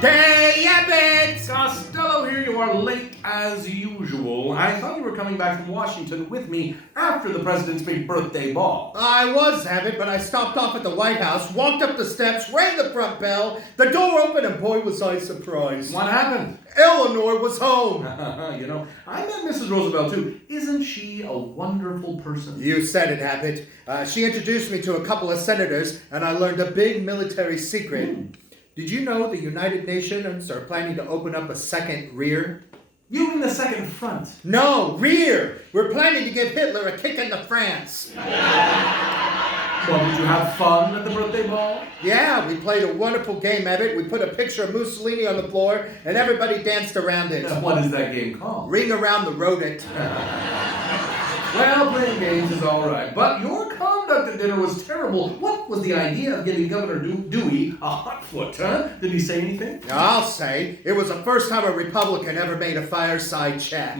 Day Abbott! Costello here, you are late as usual. I thought you were coming back from Washington with me after the president's big birthday ball. I was, Abbott, but I stopped off at the White House, walked up the steps, rang the front bell, the door opened, and boy was I surprised. What happened? Eleanor was home. You know, I met Mrs. Roosevelt too. Isn't she a wonderful person? You said it, Abbott. She introduced me to a couple of senators, and I learned a big military secret. Did you know the United Nations are planning to open up a second rear? You mean the second front? No, rear! We're planning to give Hitler a kick in the France. Well, did you have fun at the birthday ball? Yeah, we played a wonderful game, Abbott. We put a picture of Mussolini on the floor, and everybody danced around it. What is that game called? Ring around the rodent. Well, playing games is all right, but your conduct at dinner was terrible. What was the idea of giving Governor Dewey a hot foot, huh? Did he say anything? I'll say, it was the first time a Republican ever made a fireside chat.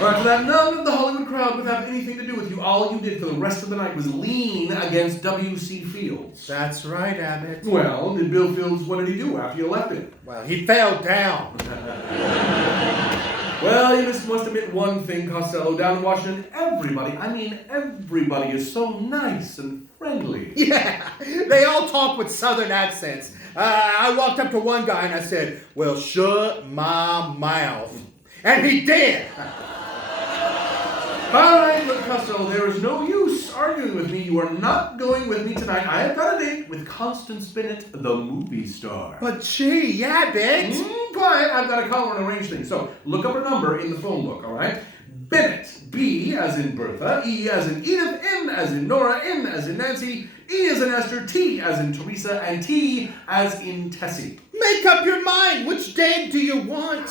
But that none of the Hollywood crowd would have anything to do with you. All you did for the rest of the night was lean against W.C. Fields. That's right, Abbott. Well, did Bill Fields, what did he do after you left him? Well, he fell down. Well, you just must admit one thing, Costello. Down in Washington, everybody is so nice and friendly. Yeah, they all talk with southern accents. I walked up to one guy and I said, well, shut my mouth. And he did. All right, look, Costello, there is no use arguing with me. You are not going with me tonight. I have got a date with Constance Bennett, the movie star. But gee, Abbott. Quiet, I've got to call her and arrange things. So, look up her number in the phone book, all right? Bennett, B as in Bertha, E as in Edith, N as in Nora, N as in Nancy, E as in Esther, T as in Teresa, and T as in Tessie. Make up your mind. Which date do you want?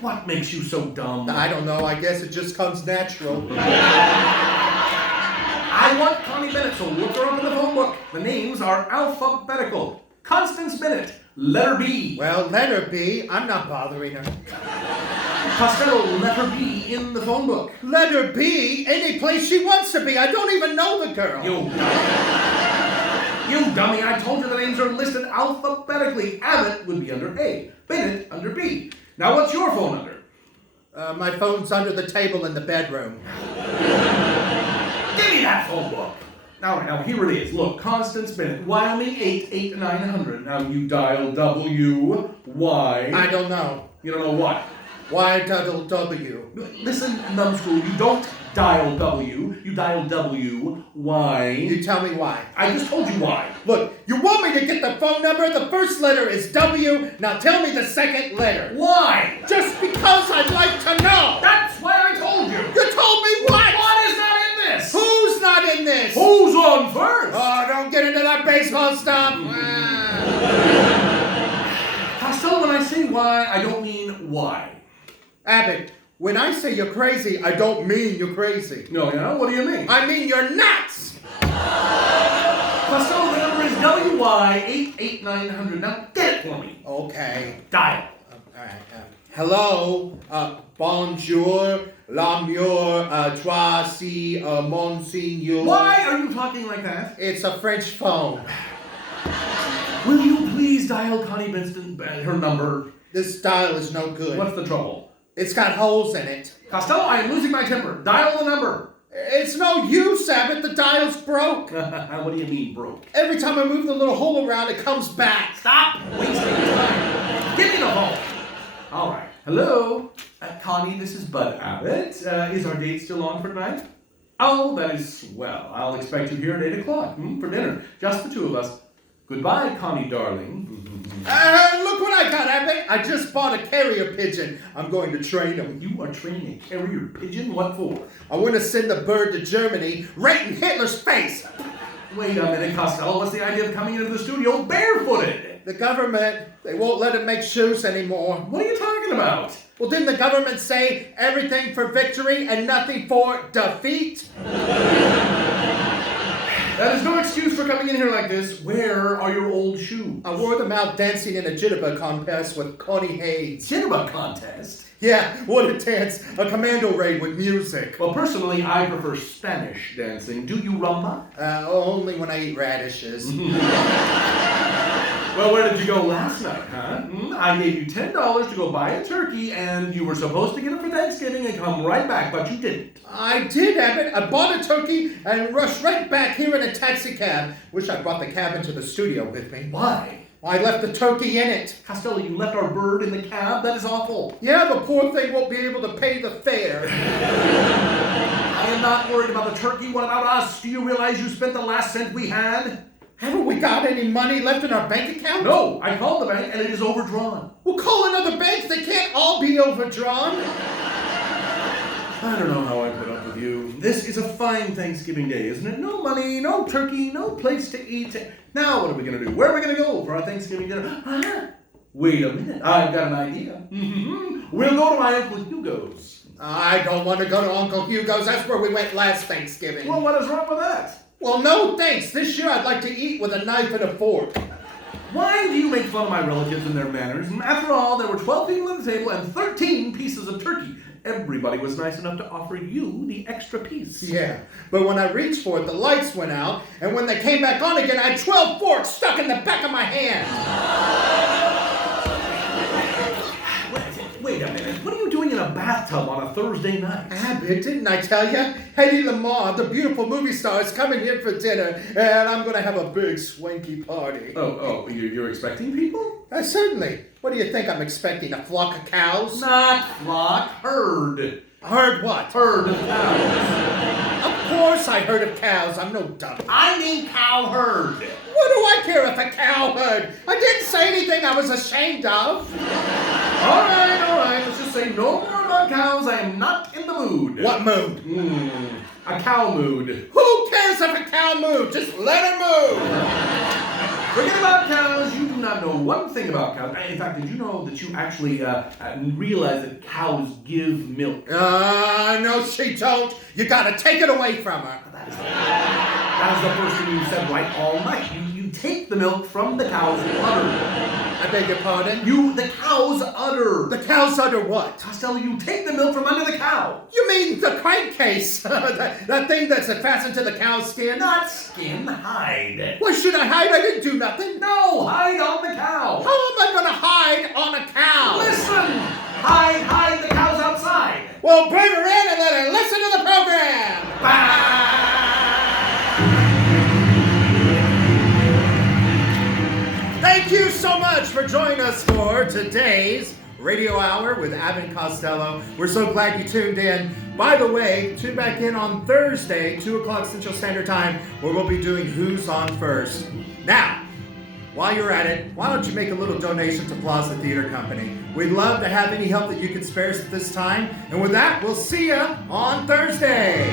What makes you so dumb? I don't know. I guess it just comes natural. I want Connie Bennett, so look her up in the phone book. The names are alphabetical. Constance Bennett, letter B. Well, letter B. I'm not bothering her. Costello, letter B in the phone book. Letter B? Any place she wants to be. I don't even know the girl. You dummy. You dummy. I told you the names are listed alphabetically. Abbott would be under A. Bennett under B. Now, what's your phone number? My phone's under the table in the bedroom. Give me that phone book. All right, now here it is. Look, Constance Bennett, Wyoming 88900. Now you dial W, Y. I don't know. You don't know what? Y-W. Listen, numbskull, you don't dial W. You dial W, Y. You tell me why. I just told you why. Look, you want me to get the phone number? The first letter is W. Now tell me the second letter. Why? Just because I'd like to know. That's why I told you. You told me what? What is not in this? Who's not in this? Who's on first? Oh, don't get into that baseball stuff. Costello, when I say why, I don't mean why. Abbott, when I say you're crazy, I don't mean you're crazy. No, what do you mean? I mean you're nuts. Costello, the number is WY 88900. Now get it for me. Okay. Dial. All right. Hello. Bonjour. L'amour. Trois si monseigneur. Why are you talking like that? It's a French phone. Will you please dial Connie Bennett, her number? This dial is no good. What's the trouble? It's got holes in it. Costello, I am losing my temper. Dial the number. It's no use, Abbott. The dial's broke. What do you mean, broke? Every time I move the little hole around, it comes back. Stop wasting time. Give me the phone. All right. Hello. Connie, this is Bud Abbott. Is our date still on for tonight? Oh, that is swell. I'll expect you here at 8 o'clock for dinner. Just the two of us. Goodbye, Connie, darling. Look what I got, Abbott. I just bought a carrier pigeon. I'm going to train him. You are training a carrier pigeon? What for? I want to send the bird to Germany right in Hitler's face. Wait a minute, Costello. What's the idea of coming into the studio barefooted? The government, they won't let him make shoes anymore. What are you talking about? Well, didn't the government say everything for victory and nothing for defeat? That is no excuse for coming in here like this. Where are your old shoes? I wore them out dancing in a jitterbug contest with Connie Hayes. Jitterbug contest? Yeah, what a dance. A commando raid with music. Well, personally, I prefer Spanish dancing. Do you rumba? Only when I eat radishes. Well, Well, where did you go last night, huh? I gave you $10 to go buy a turkey, and you were supposed to get it for Thanksgiving and come right back, but you didn't. I did, Abbott. I bought a turkey and rushed right back here in a taxi cab. Wish I brought the cab into the studio with me. Why? I left the turkey in it. Costello, you left our bird in the cab? That is awful. Yeah, the poor thing won't be able to pay the fare. I am not worried about the turkey. What about us? Do you realize you spent the last cent we had? Haven't we got any money left in our bank account? No, I called the bank and it is overdrawn. We'll call another bank. They can't all be overdrawn. I don't know how I put up with you. This is a fine Thanksgiving day, isn't it? No money, no turkey, no place to eat. Now what are we going to do? Where are we going to go for our Thanksgiving dinner? Wait a minute. I've got an idea. We'll go to my Uncle Hugo's. I don't want to go to Uncle Hugo's. That's where we went last Thanksgiving. Well, what is wrong with that? Well, no thanks. This year I'd like to eat with a knife and a fork. Why do you make fun of my relatives and their manners? After all, there were 12 people at the table and 13 pieces of turkey. Everybody was nice enough to offer you the extra piece. Yeah, but when I reached for it, the lights went out, and when they came back on again, I had 12 forks stuck in the back of my hand. Wait a minute. What are you doing in a bathtub on a Thursday night? Abbott, didn't I tell you? Hedy Lamarr, the beautiful movie star, is coming here for dinner, and I'm going to have a big swanky party. You're expecting people? Certainly. What do you think I'm expecting, a flock of cows? Not flock, herd. Herd what? Herd of cows. Of course I heard of cows. I'm no dummy. I mean cow herd. What do I care if a cow heard? I didn't say anything I was ashamed of. All right. Let's just say no more about cows. I am not in the mood. What mood? A cow mood. Who cares if a cow moves? Just let her move. Forget about cows. You do not know one thing about cows. In fact, did you know that you actually realize that cows give milk? No, she don't. You gotta take it away from her. That is the first thing you said right all night. You take the milk from the cow's udder. I beg your pardon? The cow's udder. The cow's udder what? Costello, you take the milk from under the cow. You mean the crankcase? that thing that's fastened to the cow's skin? Not skin, hide. Why should I hide? I didn't do nothing. No, hide on the cow. How am I gonna hide on a cow? Listen, hide the cows outside. Well, bring her in and let her listen to the program. Bah! Thank you so much for joining us for today's Radio Hour with Abbott and Costello. We're so glad you tuned in. By the way, tune back in on Thursday, 2 o'clock Central Standard Time, where we'll be doing Who's On First. Now, while you're at it, why don't you make a little donation to Plaza Theater Company? We'd love to have any help that you could spare us at this time. And with that, we'll see you on Thursday.